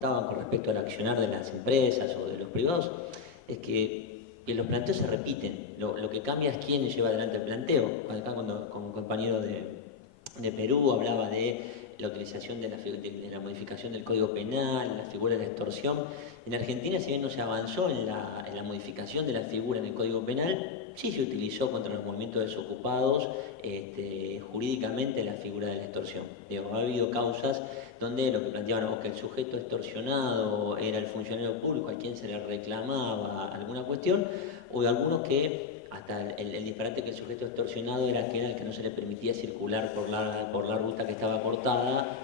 Con respecto al accionar de las empresas o de los privados, es que los planteos se repiten. Lo que cambia es quién lleva adelante el planteo. Acá cuando con un compañero de Perú hablaba de la utilización de la modificación del Código Penal, la figura de la extorsión. En Argentina, si bien no se avanzó en la modificación de la figura en el Código Penal, sí se utilizó contra los movimientos desocupados jurídicamente la figura de la extorsión. Digo, ha habido causas donde lo que planteaban que el sujeto extorsionado era el funcionario público a quien se le reclamaba alguna cuestión, o algunos que hasta el disparate que el sujeto extorsionado era que no se le permitía circular por la ruta que estaba cortada,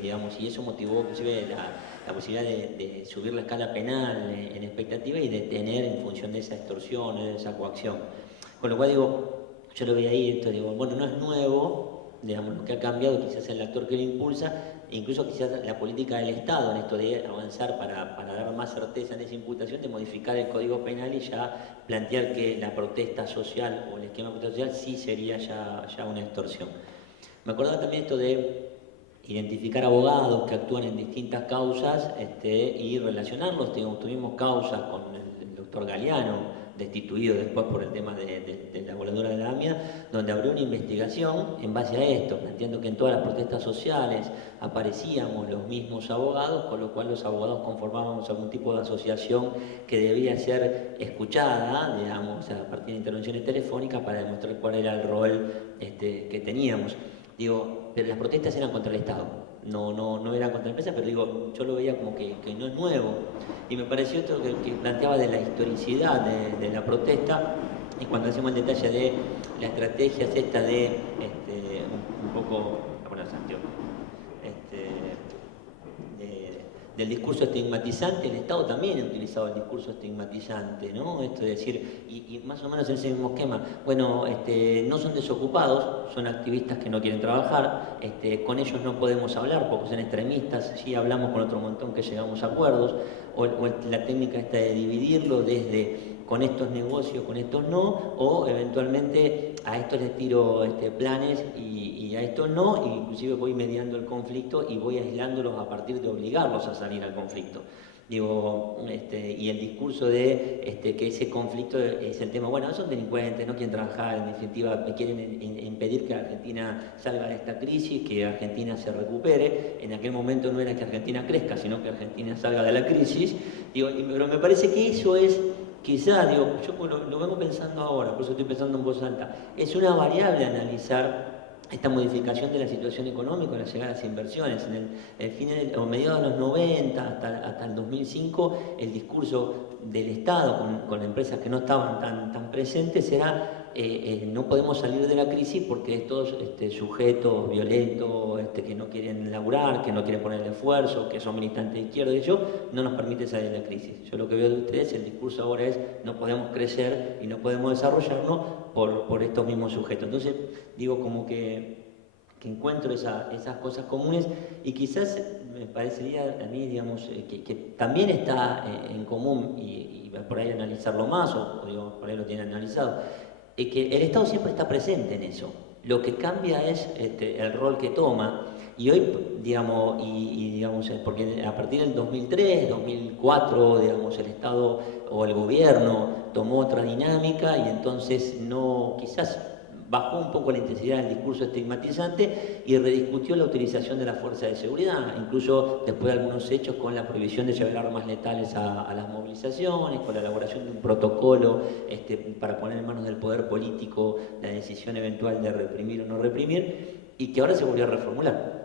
digamos, y eso motivó inclusive la posibilidad de subir la escala penal en expectativa y detener en función de esa extorsión, de esa coacción. Con lo cual digo, yo lo veía ahí, digo, bueno, no es nuevo, digamos, lo que ha cambiado quizás es el actor que lo impulsa, e incluso quizás la política del Estado en esto de avanzar para dar más certeza en esa imputación, de modificar el Código Penal y ya plantear que la protesta social o el esquema de protesta social sí sería ya una extorsión. Me acordaba también esto de identificar abogados que actúan en distintas causas y relacionarlos. Tuvimos causas con el doctor Galeano, destituido después por el tema de la voladura de la AMIA, donde abrió una investigación en base a esto, planteando que en todas las protestas sociales aparecíamos los mismos abogados, con lo cual los abogados conformábamos algún tipo de asociación que debía ser escuchada, digamos, a partir de intervenciones telefónicas para demostrar cuál era el rol que teníamos. Digo, pero las protestas eran contra el Estado, no eran contra la empresa, pero digo, yo lo veía como que no es nuevo. Y me pareció esto que planteaba de la historicidad de la protesta, y cuando hacemos el detalle de las estrategias esta de un poco, bueno, Santiago, del discurso estigmatizante, el Estado también ha utilizado el discurso estigmatizante, ¿no? Esto de decir, y más o menos en ese mismo esquema, bueno, no son desocupados, son activistas que no quieren trabajar, con ellos no podemos hablar porque son extremistas, sí hablamos con otro montón que llegamos a acuerdos, o la técnica esta de dividirlo desde con estos negocios, con estos no, o eventualmente a estos les tiro planes y a estos no, e inclusive voy mediando el conflicto y voy aislándolos a partir de obligarlos a salir al conflicto. Digo, y el discurso de que ese conflicto es el tema, bueno, son delincuentes, no quieren trabajar, en definitiva me quieren impedir que Argentina salga de esta crisis, que Argentina se recupere. En aquel momento no era que Argentina crezca, sino que Argentina salga de la crisis. Digo, pero me parece que eso es, quizás, digo, yo lo vengo pensando ahora, por eso estoy pensando en voz alta, es una variable analizar esta modificación de la situación económica, las llegadas a inversiones. En el fin o mediados de los 90 hasta el 2005, el discurso del Estado con empresas que no estaban tan presentes era no podemos salir de la crisis porque estos sujetos violentos que no quieren laburar, que no quieren poner el esfuerzo, que son militantes de izquierda y eso, no nos permite salir de la crisis. Yo lo que veo de ustedes, el discurso ahora es no podemos crecer y no podemos desarrollarnos por estos mismos sujetos. Entonces, digo como que encuentro esas cosas comunes y quizás me parecería a mí, digamos, que también está en común y por ahí analizarlo más, o digo, por ahí lo tienen analizado, que el Estado siempre está presente en eso. Lo que cambia es el rol que toma. Y hoy, digamos, digamos, porque a partir del 2003, 2004, digamos, el Estado o el gobierno tomó otra dinámica y entonces no, quizás bajó un poco la intensidad del discurso estigmatizante y rediscutió la utilización de la fuerza de seguridad, incluso después de algunos hechos con la prohibición de llevar armas letales a las movilizaciones, con la elaboración de un protocolo para poner en manos del poder político la decisión eventual de reprimir o no reprimir, y que ahora se volvió a reformular.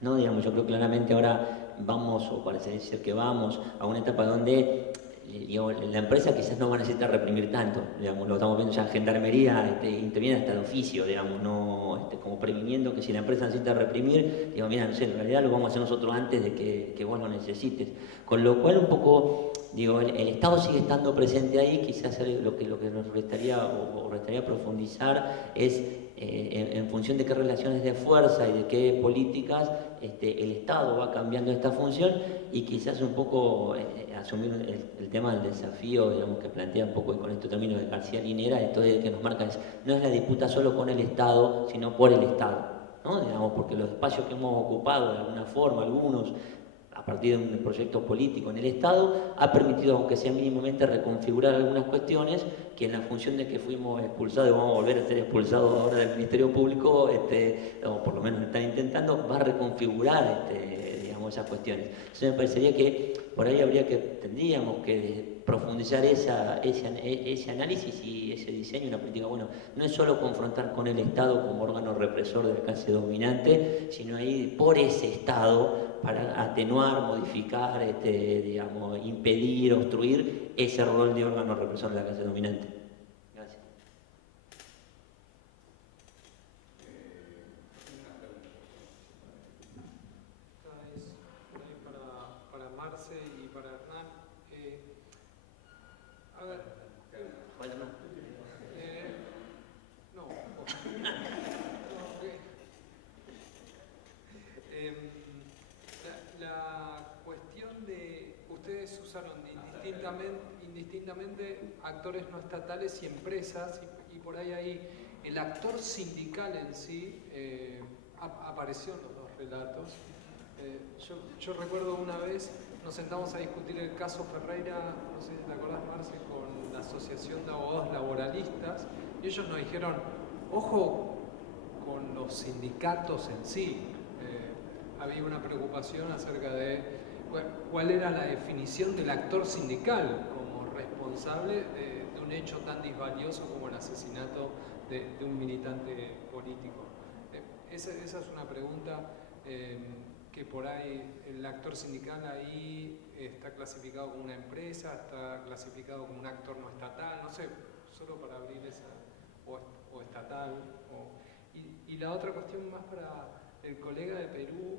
¿No? Digamos, yo creo claramente ahora vamos, o parece ser que vamos, a una etapa donde digamos, la empresa quizás no va a necesitar reprimir tanto, digamos, lo estamos viendo ya en Gendarmería, interviene hasta de oficio, digamos, no, como previniendo que si la empresa necesita reprimir, digo, mira, no sé, en realidad lo vamos a hacer nosotros antes de que vos lo necesites. Con lo cual un poco, digo, el Estado sigue estando presente ahí, quizás lo que nos restaría o restaría profundizar es en función de qué relaciones de fuerza y de qué políticas el Estado va cambiando esta función y quizás un poco asumir el tema del desafío, digamos, que plantea un poco, y con esto término de García Linera, esto de que nos marca no es la disputa solo con el Estado, sino por el Estado, ¿no? Digamos, porque los espacios que hemos ocupado de alguna forma, algunos, a partir de un proyecto político en el Estado, ha permitido, aunque sea mínimamente, reconfigurar algunas cuestiones que en la función de que fuimos expulsados y vamos a volver a ser expulsados ahora del Ministerio Público, o por lo menos están intentando, va a reconfigurar digamos, esas cuestiones. Entonces me parecería que por ahí tendríamos que profundizar ese análisis y ese diseño de una política. Bueno, no es solo confrontar con el Estado como órgano represor de la clase dominante, sino ir por ese Estado para atenuar, modificar, digamos, impedir, obstruir ese rol de órgano represor de la clase dominante. Gracias. Para Marce y para Hernán. A ver. ¿Cuál Hernán? No. La cuestión de ustedes usaron indistintamente actores no estatales y empresas, y por ahí el actor sindical en sí apareció en los dos relatos. Yo recuerdo una vez nos sentamos a discutir el caso Ferreira, no sé si te acordás, Marce, con la Asociación de Abogados Laboralistas, y ellos nos dijeron, ojo con los sindicatos en sí. Había una preocupación acerca de cuál era la definición del actor sindical como responsable de un hecho tan disvalioso como el asesinato de un militante político. Esa es una pregunta que por ahí el actor sindical ahí está clasificado como una empresa, está clasificado como un actor no estatal, no sé, solo para abrir esa, o estatal. Y la otra cuestión más para el colega de Perú,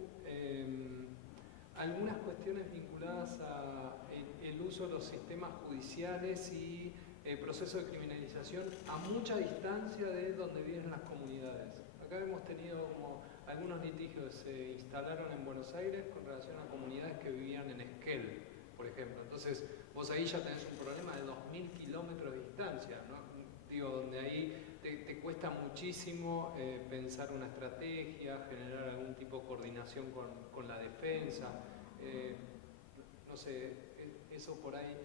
algunas cuestiones vinculadas a el uso de los sistemas judiciales y el proceso de criminalización a mucha distancia de donde viven las comunidades. Acá hemos tenido como algunos litigios se instalaron en Buenos Aires con relación a comunidades que vivían en Esquel, por ejemplo. Entonces, vos ahí ya tenés un problema de 2000 kilómetros de distancia, ¿no? Digo, donde ahí te cuesta muchísimo pensar una estrategia, generar algún tipo de coordinación con la defensa. No sé, eso por ahí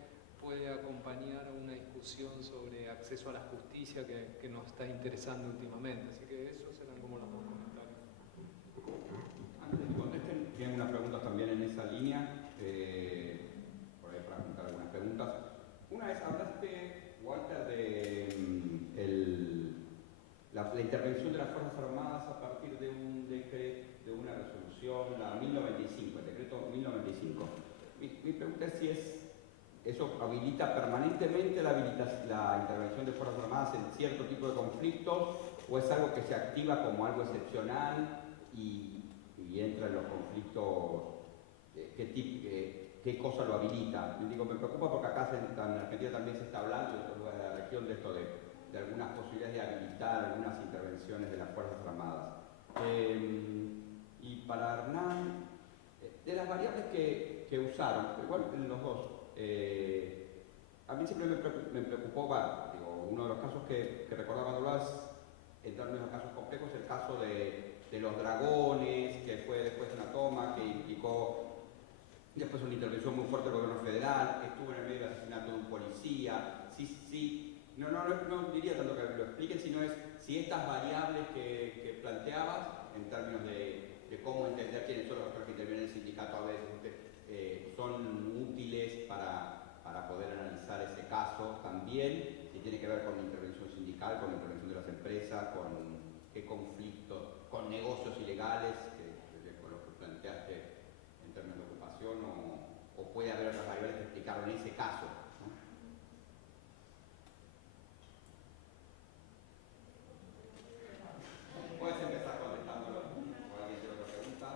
puede acompañar a una discusión sobre acceso a la justicia que nos está interesando últimamente. Así que esos serán como los dos comentarios. Antes de que contesten, tienen unas preguntas también en esa línea, por ahí para juntar algunas preguntas. Una vez hablaste, Walter, de la intervención de las Fuerzas Armadas a partir de un decreto, de una resolución, la 1095, el decreto 1095. Mi pregunta es si eso habilita permanentemente la intervención de Fuerzas Armadas en cierto tipo de conflictos, o es algo que se activa como algo excepcional y entra en los conflictos, ¿qué cosa lo habilita? Digo, me preocupa porque acá en Argentina también se está hablando, en otros lugares de la región, de esto de algunas posibilidades de habilitar algunas intervenciones de las Fuerzas Armadas. Y para Hernán, de las variables que usaron, igual en los dos, a mí siempre me preocupó, uno de los casos que recordaba Dolores, en términos de casos complejos, el caso de los dragones, que fue después una toma que implicó después una intervención muy fuerte del gobierno federal, estuvo en el medio del asesinato de un policía. No diría tanto que lo expliquen, sino es si estas variables que planteabas, en términos de cómo entender quiénes son los actores que intervienen en el sindicato a veces, son útiles para poder analizar ese caso también, si tiene que ver con la intervención sindical, con la intervención de las empresas, con qué conflictos, con negocios ilegales, con lo que planteaste en términos de ocupación, o puede haber otras variables que explicaron ese caso, ¿no? Puedes empezar contestándolo, o alguien tiene otra pregunta.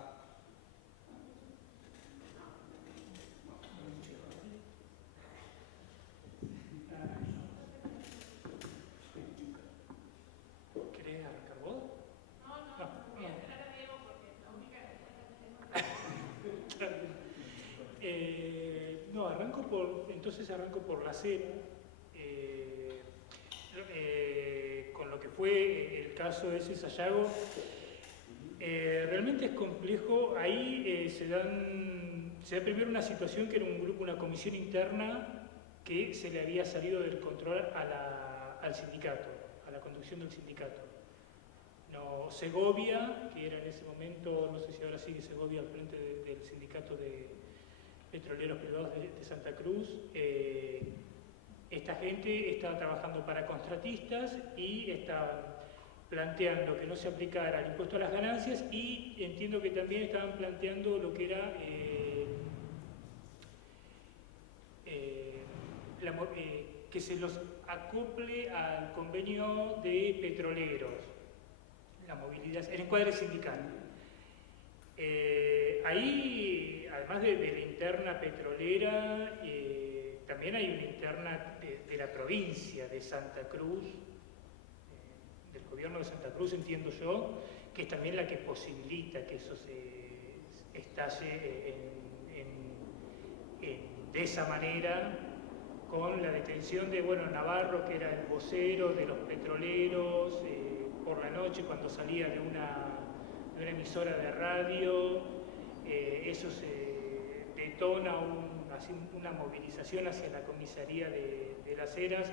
¿Querés arrancar vos? No, voy a esperar a Diego porque es la única que No, arranco por la cena, con lo que fue el caso de ese Sayago. Realmente es complejo, ahí se dan se da primero una situación que era un grupo, una comisión interna que se le había salido del control al sindicato, a la conducción del sindicato. No, Segovia, que era en ese momento, no sé si ahora sigue Segovia al frente del sindicato de petroleros privados de Santa Cruz, esta gente estaba trabajando para contratistas y estaban planteando que no se aplicara el impuesto a las ganancias, y entiendo que también estaban planteando lo que era que se los acople al convenio de petroleros, la movilidad, el encuadre sindical. Ahí, además de la interna petrolera, también hay una interna de la provincia de Santa Cruz, del gobierno de Santa Cruz, entiendo yo, que es también la que posibilita que eso se estalle de esa manera, con la detención de Navarro, que era el vocero de los petroleros, por la noche cuando salía de una emisora de radio. Eso se detona una movilización hacia la comisaría de Las Heras.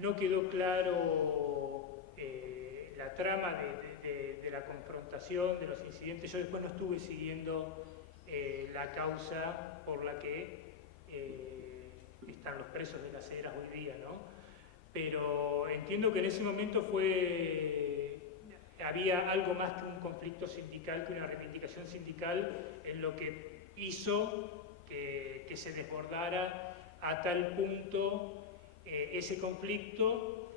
No quedó claro la trama de la confrontación, de los incidentes. Yo después no estuve siguiendo la causa por la que están los presos de Las Heras hoy día, ¿no? Pero entiendo que en ese momento había algo más que un conflicto sindical, que una reivindicación sindical, en lo que hizo que se desbordara a tal punto ese conflicto.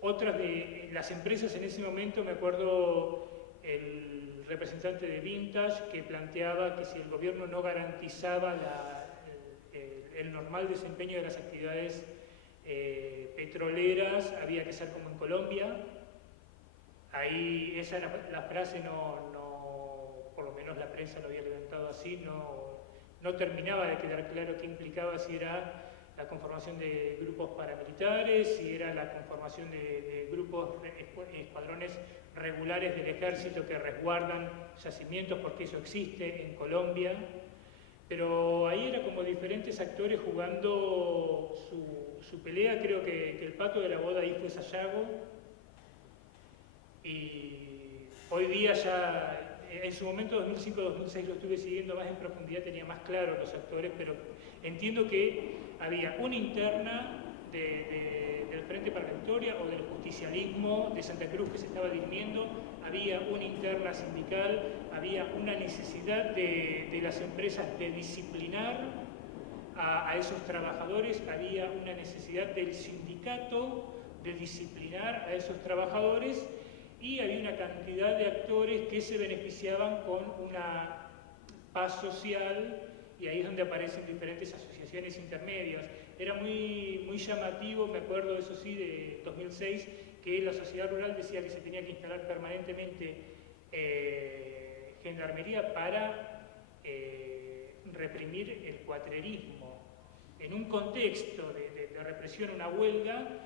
Otras de las empresas en ese momento, me acuerdo el representante de Vintage que planteaba que si el gobierno no garantizaba el normal desempeño de las actividades petroleras, había que ser como en Colombia. Ahí esa era la frase, por lo menos la prensa lo había levantado así, no terminaba de quedar claro qué implicaba, si era la conformación de grupos paramilitares, si era la conformación de grupos, escuadrones regulares del ejército que resguardan yacimientos, porque eso existe en Colombia. Pero ahí era como diferentes actores jugando su pelea. Creo que el pato de la boda ahí fue Sayago, y hoy día ya, en su momento 2005-2006 lo estuve siguiendo más en profundidad, tenía más claro los actores, pero entiendo que había una interna del Frente para la Victoria o del justicialismo de Santa Cruz que se estaba dirimiendo, había una interna sindical, había una necesidad de las empresas de disciplinar a esos trabajadores, había una necesidad del sindicato de disciplinar a esos trabajadores, y había una cantidad de actores que se beneficiaban con una paz social, y ahí es donde aparecen diferentes asociaciones intermedias. Era muy llamativo, me acuerdo, eso sí, de 2006, que la sociedad rural decía que se tenía que instalar permanentemente gendarmería para reprimir el cuatrerismo. En un contexto de represión, una huelga,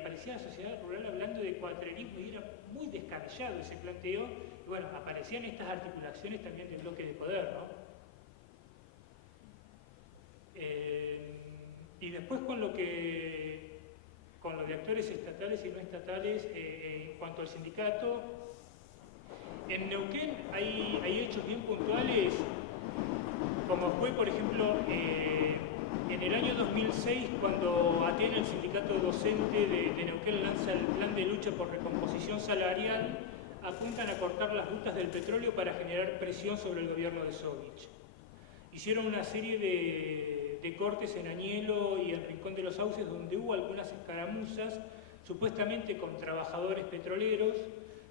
aparecía la sociedad rural hablando de cuatrerismo, y era muy descabellado ese planteo. Y bueno, aparecían estas articulaciones también del bloque de poder, ¿no? Y después con lo de actores estatales y no estatales, en cuanto al sindicato, en Neuquén hay hechos bien puntuales, como fue, por ejemplo, en el año 2006, cuando ATEN, el sindicato docente de Neuquén, lanza el plan de lucha por recomposición salarial, apuntan a cortar las rutas del petróleo para generar presión sobre el gobierno de Sovich. Hicieron una serie de cortes en Añelo y en Rincón de los Sauces, donde hubo algunas escaramuzas, supuestamente con trabajadores petroleros,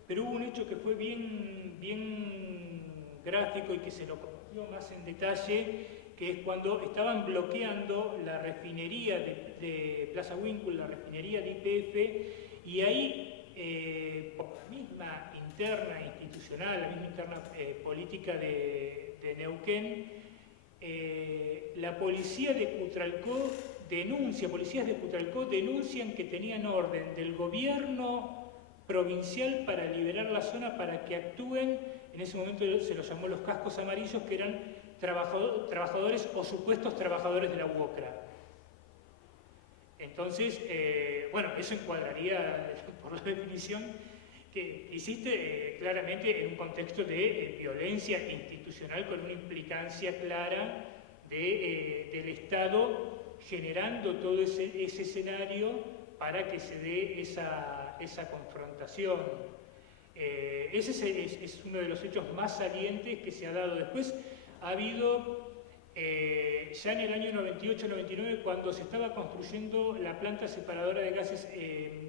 pero hubo un hecho que fue bien gráfico y que se lo conoció más en detalle, que es cuando estaban bloqueando la refinería de Plaza Winkle, la refinería de YPF, y ahí, por la misma interna institucional, la misma interna política de Neuquén, la policía de Cutralcó policías de Cutralcó denuncian que tenían orden del gobierno provincial para liberar la zona para que actúen en ese momento se los llamó los cascos amarillos, que eran trabajadores o supuestos trabajadores de la UOCRA. Entonces, bueno, eso encuadraría, por la definición que hiciste, claramente en un contexto de violencia institucional con una implicancia clara del Estado generando todo ese escenario para que se dé esa confrontación. Ese es uno de los hechos más salientes que se ha dado. Después ha habido, ya en el año 98-99, cuando se estaba construyendo la planta separadora de gases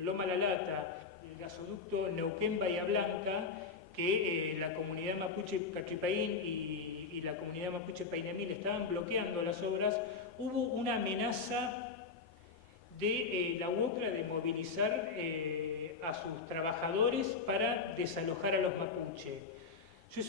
Loma La Lata, el gasoducto Neuquén-Bahía Blanca, que la comunidad mapuche Cachipaín y la comunidad mapuche Painamil estaban bloqueando las obras, hubo una amenaza de la UOCRA de movilizar a sus trabajadores para desalojar a los mapuche. Yo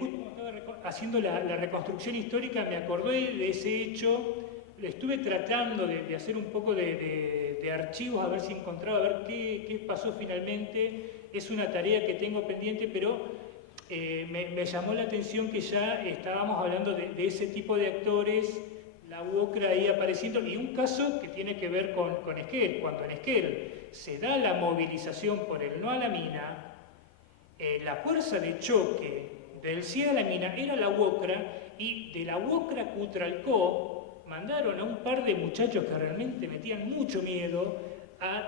justo cuando estaba haciendo la reconstrucción histórica me acordé de ese hecho, estuve tratando de hacer un poco de archivos a ver si encontraba, a ver qué pasó finalmente. Es una tarea que tengo pendiente, pero me llamó la atención que ya estábamos hablando de ese tipo de actores, la UOCRA ahí apareciendo, y un caso que tiene que ver con Esquel. Cuando en Esquel se da la movilización por el no a la mina, la fuerza de choque del sí a la mina era la UOCRA, y de la UOCRA Cutralcó mandaron a un par de muchachos que realmente metían mucho miedo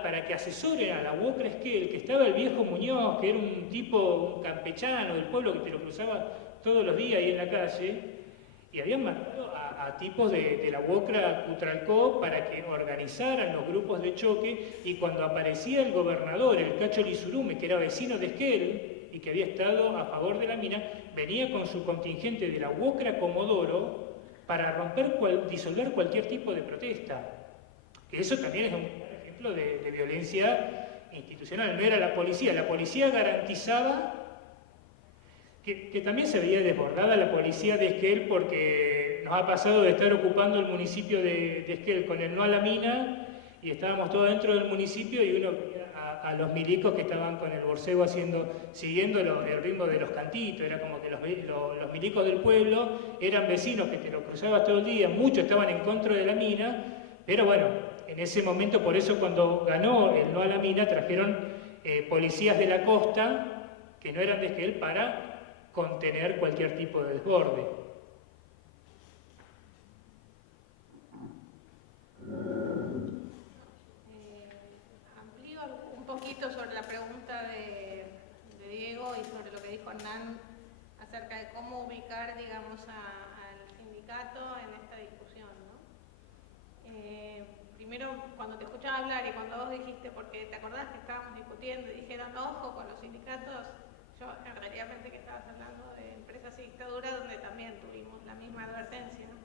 para que asesoren a la UOCRA Esquel, que estaba el viejo Muñoz, que era un tipo, un campechano del pueblo que te lo cruzaba todos los días ahí en la calle, y habían mandado a tipos de la UOCRA Cutralcó para que organizaran los grupos de choque, y cuando aparecía el gobernador, el Cacho Lizurume, que era vecino de Esquel y que había estado a favor de la mina, venía con su contingente de la UOCRA Comodoro para disolver cualquier tipo de protesta. Que eso también es un ejemplo de violencia institucional. No era la policía garantizaba que también se veía desbordada la policía de Esquel, porque nos ha pasado de estar ocupando el municipio de Esquel con el no a la mina, y estábamos todos dentro del municipio, y uno veía a los milicos que estaban con el borcego siguiendo el ritmo de los cantitos. Era como que los milicos del pueblo eran vecinos que te lo cruzabas todo el día, muchos estaban en contra de la mina, pero bueno, en ese momento, por eso cuando ganó el no a la mina, trajeron policías de la costa que no eran de Esquel para contener cualquier tipo de desborde. Amplío un poquito sobre la pregunta de Diego y sobre lo que dijo Hernán acerca de cómo ubicar, digamos, al sindicato en esta discusión, ¿no? Primero, cuando te escuchaba hablar y cuando vos dijiste, porque te acordás que estábamos discutiendo y dijeron, ojo con los sindicatos, yo en realidad pensé que estabas hablando de empresas y dictaduras, donde también tuvimos la misma advertencia, ¿no?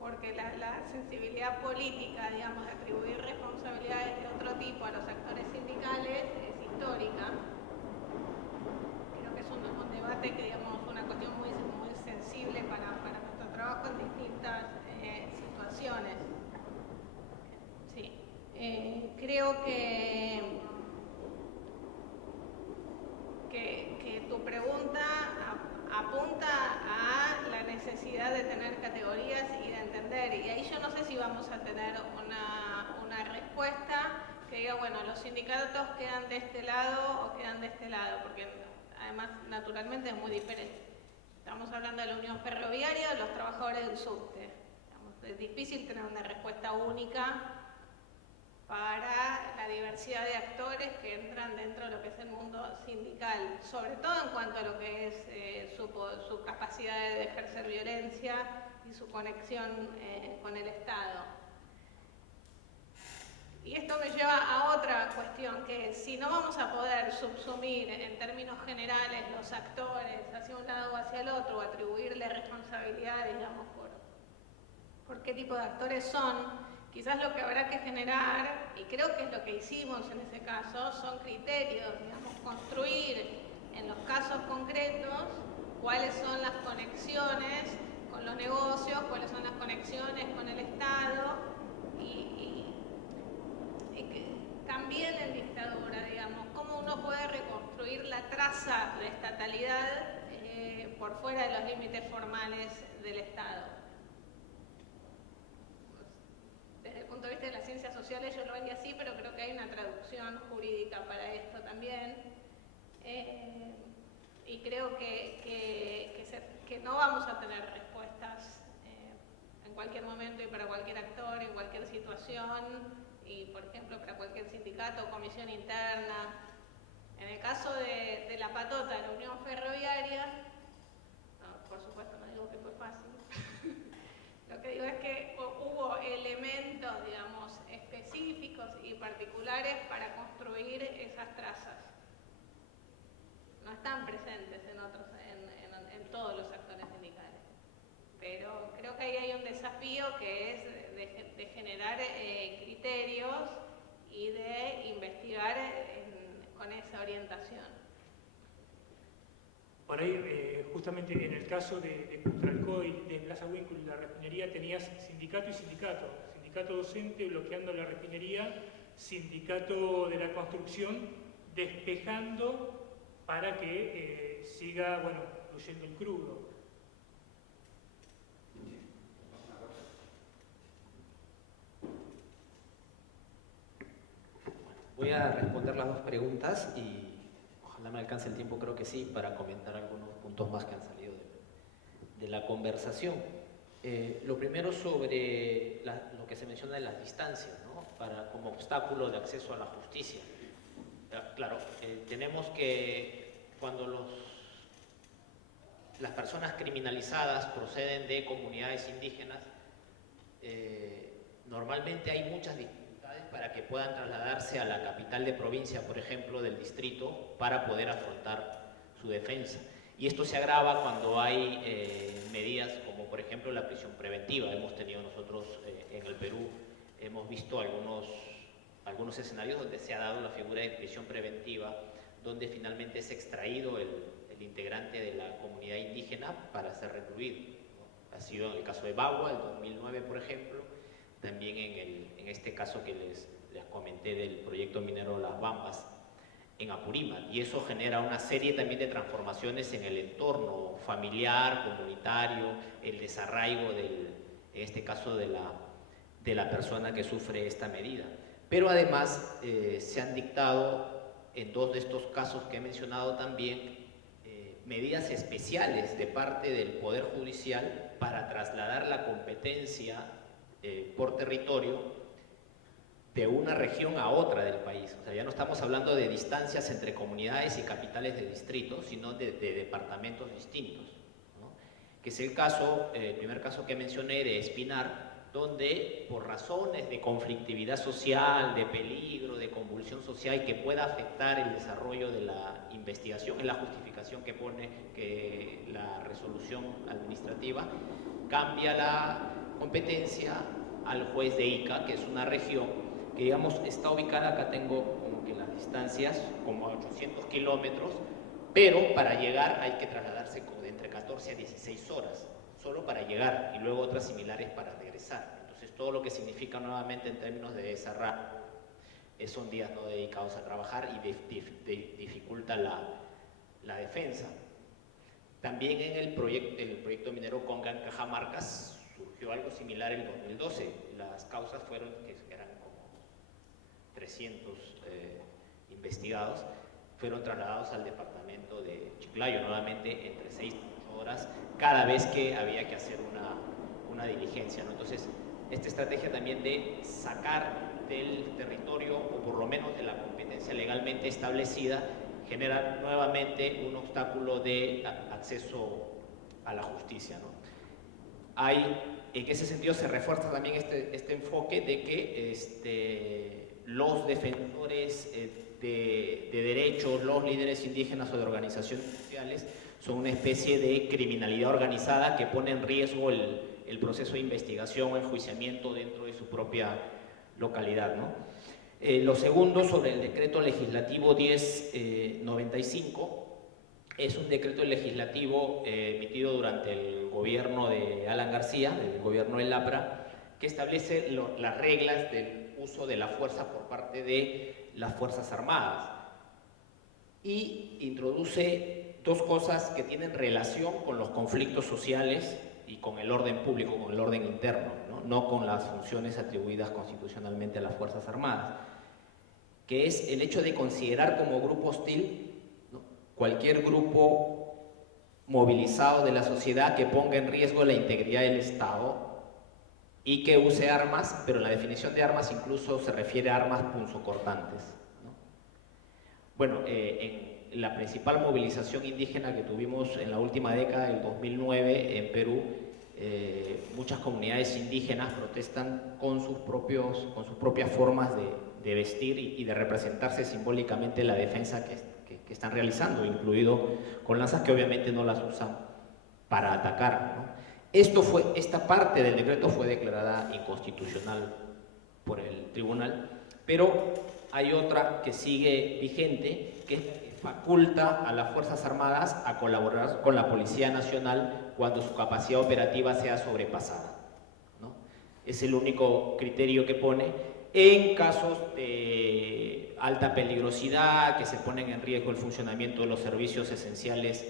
Porque la sensibilidad política, digamos, de atribuir responsabilidades de otro tipo a los actores sindicales es histórica. Creo que es un debate que, digamos, una cuestión muy sensible para nuestro trabajo en distintas situaciones. Sí. Creo que tu pregunta apunta a la necesidad de tener categorías y de entender, y ahí yo no sé si vamos a tener una respuesta que diga, bueno, los sindicatos quedan de este lado o quedan de este lado, porque además naturalmente es muy diferente. Estamos hablando de la Unión Ferroviaria, de los trabajadores del subte. Es difícil tener una respuesta única para la diversidad de actores que entran dentro de lo que es el mundo sindical, sobre todo en cuanto a lo que es su capacidad de ejercer violencia y su conexión con el Estado. Y esto me lleva a otra cuestión, que si no vamos a poder subsumir en términos generales los actores hacia un lado o hacia el otro, o atribuirle responsabilidades, digamos, por qué tipo de actores son, quizás lo que habrá que generar, y creo que es lo que hicimos en ese caso, son criterios, digamos, construir en los casos concretos cuáles son las conexiones con los negocios, cuáles son las conexiones con el Estado, y también en dictadura, digamos, cómo uno puede reconstruir construir la traza de estatalidad por fuera de los límites formales del Estado. Desde el punto de vista de las ciencias sociales yo lo veía así, pero creo que hay una traducción jurídica para esto también. Y creo que no vamos a tener respuestas en cualquier momento y para cualquier actor, en cualquier situación, y por ejemplo para cualquier sindicato o comisión interna. En el caso de la patota de la Unión Ferroviaria, no, por supuesto no digo que fue fácil, lo que digo es que hubo elementos, digamos, específicos y particulares para construir esas trazas. No están presentes en todos los actores sindicales. Pero creo que ahí hay un desafío que es de generar criterios y de investigar con esa orientación. Por ahí, justamente en el caso de Cutralcoy, de Plaza Huíncul y la refinería, tenías sindicato y sindicato. Sindicato docente bloqueando la refinería, sindicato de la construcción despejando para que siga, bueno, fluyendo el crudo. Voy a responder las dos preguntas y ojalá me alcance el tiempo, creo que sí, para comentar algunos puntos más que han salido de la conversación. Lo primero sobre lo que se menciona de las distancias, ¿no? Como obstáculo de acceso a la justicia. Claro, tenemos que cuando las personas criminalizadas proceden de comunidades indígenas, normalmente hay muchas dificultades para que puedan trasladarse a la capital de provincia, por ejemplo, del distrito, para poder afrontar su defensa. Y esto se agrava cuando hay medidas como, por ejemplo, la prisión preventiva. Hemos tenido nosotros en el Perú, hemos visto algunos escenarios donde se ha dado la figura de prisión preventiva, donde finalmente es extraído el integrante de la comunidad indígena para ser recluido, ¿no? Ha sido en el caso de Bagua, el 2009, por ejemplo, también en este caso que les comenté del proyecto minero Las Bambas, en Apurímac, y eso genera una serie también de transformaciones en el entorno familiar, comunitario, el desarraigo en este caso de la persona que sufre esta medida. Pero además se han dictado en dos de estos casos que he mencionado también medidas especiales de parte del Poder Judicial para trasladar la competencia por territorio de una región a otra del país. O sea, ya no estamos hablando de distancias entre comunidades y capitales de distritos, sino de departamentos distintos, ¿no? Que es el primer caso que mencioné de Espinar, donde por razones de conflictividad social, de peligro, de convulsión social que pueda afectar el desarrollo de la investigación, en la justificación que pone que la resolución administrativa, cambia la competencia al juez de Ica, que es una región que, digamos, está ubicada, acá tengo como que las distancias, como a 800 kilómetros, pero para llegar hay que trasladarse de entre 14 a 16 horas, solo para llegar, y luego otras similares para regresar. Entonces, todo lo que significa nuevamente en términos de desarrollo son días no dedicados a trabajar y dificulta la defensa. También en el proyecto minero Conga en Cajamarca surgió algo similar en 2012. Las causas fueron que eran como 300 investigados, fueron trasladados al departamento de Chiclayo, nuevamente entre 6 y 8 horas, cada vez que había que hacer una diligencia, ¿no? Entonces, esta estrategia también de sacar del territorio, o por lo menos de la competencia legalmente establecida, genera nuevamente un obstáculo de acceso a la justicia, ¿no? En ese sentido se refuerza también este enfoque de que los defensores de derechos, los líderes indígenas o de organizaciones sociales son una especie de criminalidad organizada que pone en riesgo el proceso de investigación o enjuiciamiento dentro de su propia localidad, ¿no? Lo segundo, sobre el decreto legislativo 1095, es un decreto legislativo emitido durante el gobierno de Alan García, del gobierno del APRA, que establece las reglas del uso de la fuerza por parte de las Fuerzas Armadas. y introduce dos cosas que tienen relación con los conflictos sociales y con el orden público, con el orden interno, no con las funciones atribuidas constitucionalmente a las Fuerzas Armadas, que es el hecho de considerar como grupo hostil, ¿no?, cualquier grupo movilizado de la sociedad que ponga en riesgo la integridad del Estado y que use armas, pero la definición de armas incluso se refiere a armas punzocortantes, ¿no? Bueno, en la principal movilización indígena que tuvimos en la última década, del 2009, en Perú, muchas comunidades indígenas protestan con sus propias formas de vestir y de representarse simbólicamente la defensa que están realizando, incluido con lanzas que obviamente no las usan para atacar, ¿no? Esta parte del decreto fue declarada inconstitucional por el tribunal, pero hay otra que sigue vigente, que faculta a las Fuerzas Armadas a colaborar con la Policía Nacional cuando su capacidad operativa sea sobrepasada, ¿no? Es el único criterio que pone en casos de alta peligrosidad, que se ponen en riesgo el funcionamiento de los servicios esenciales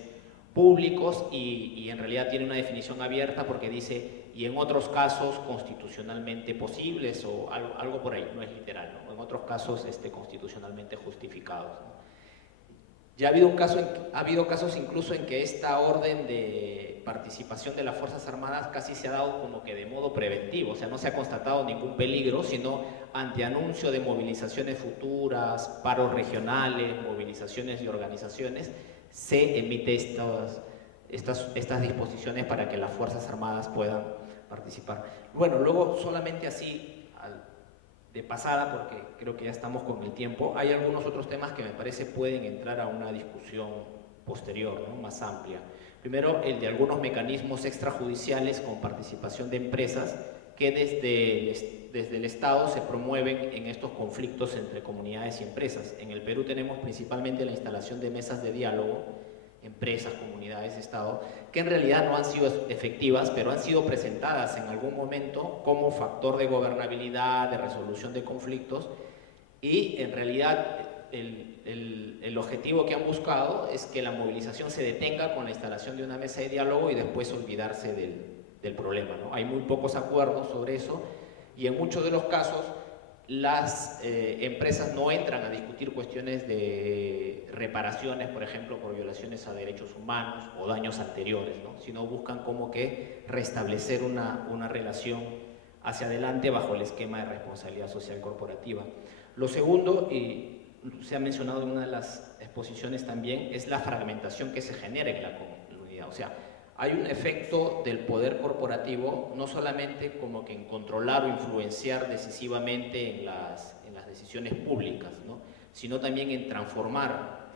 públicos, y en realidad tiene una definición abierta porque dice, y en otros casos constitucionalmente posibles, o algo por ahí, no es literal, ¿no? En otros casos constitucionalmente justificados, ¿no? Ya ha habido casos incluso en que esta orden de participación de las Fuerzas Armadas casi se ha dado como que de modo preventivo, o sea, no se ha constatado ningún peligro, sino ante anuncio de movilizaciones futuras, paros regionales, movilizaciones de organizaciones, se emite estas disposiciones para que las Fuerzas Armadas puedan participar. Bueno, luego solamente así, de pasada, porque creo que ya estamos con el tiempo, hay algunos otros temas que me parece pueden entrar a una discusión posterior, ¿no?, más amplia. Primero, el de algunos mecanismos extrajudiciales con participación de empresas que desde el Estado se promueven en estos conflictos entre comunidades y empresas. En el Perú tenemos principalmente la instalación de mesas de diálogo, empresas, comunidades, Estado, que en realidad no han sido efectivas, pero han sido presentadas en algún momento como factor de gobernabilidad, de resolución de conflictos, y en realidad el objetivo que han buscado es que la movilización se detenga con la instalación de una mesa de diálogo y después olvidarse del problema, ¿no? Hay muy pocos acuerdos sobre eso, y en muchos de los casos las empresas no entran a discutir cuestiones de reparaciones, por ejemplo, por violaciones a derechos humanos o daños anteriores, ¿no?, sino buscan como que restablecer una relación hacia adelante bajo el esquema de responsabilidad social corporativa. Lo segundo, y se ha mencionado en una de las exposiciones también, es la fragmentación que se genera en la comunidad. O sea, hay un efecto del poder corporativo, no solamente como que en controlar o influenciar decisivamente en las decisiones públicas, ¿no?, sino también en transformar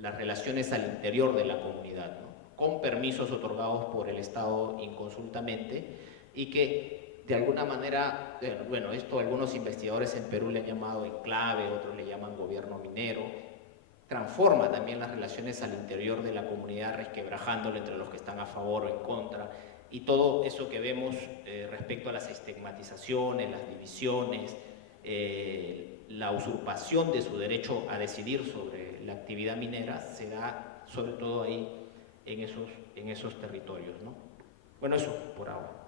las relaciones al interior de la comunidad, ¿no?, con permisos otorgados por el Estado inconsultamente, y que de alguna manera, bueno, esto algunos investigadores en Perú le han llamado enclave, otros le llaman gobierno minero, transforma también las relaciones al interior de la comunidad, resquebrajándolo entre los que están a favor o en contra, y todo eso que vemos respecto a las estigmatizaciones, las divisiones, la usurpación de su derecho a decidir sobre la actividad minera, se da sobre todo ahí en esos territorios, ¿no? Bueno, eso por ahora.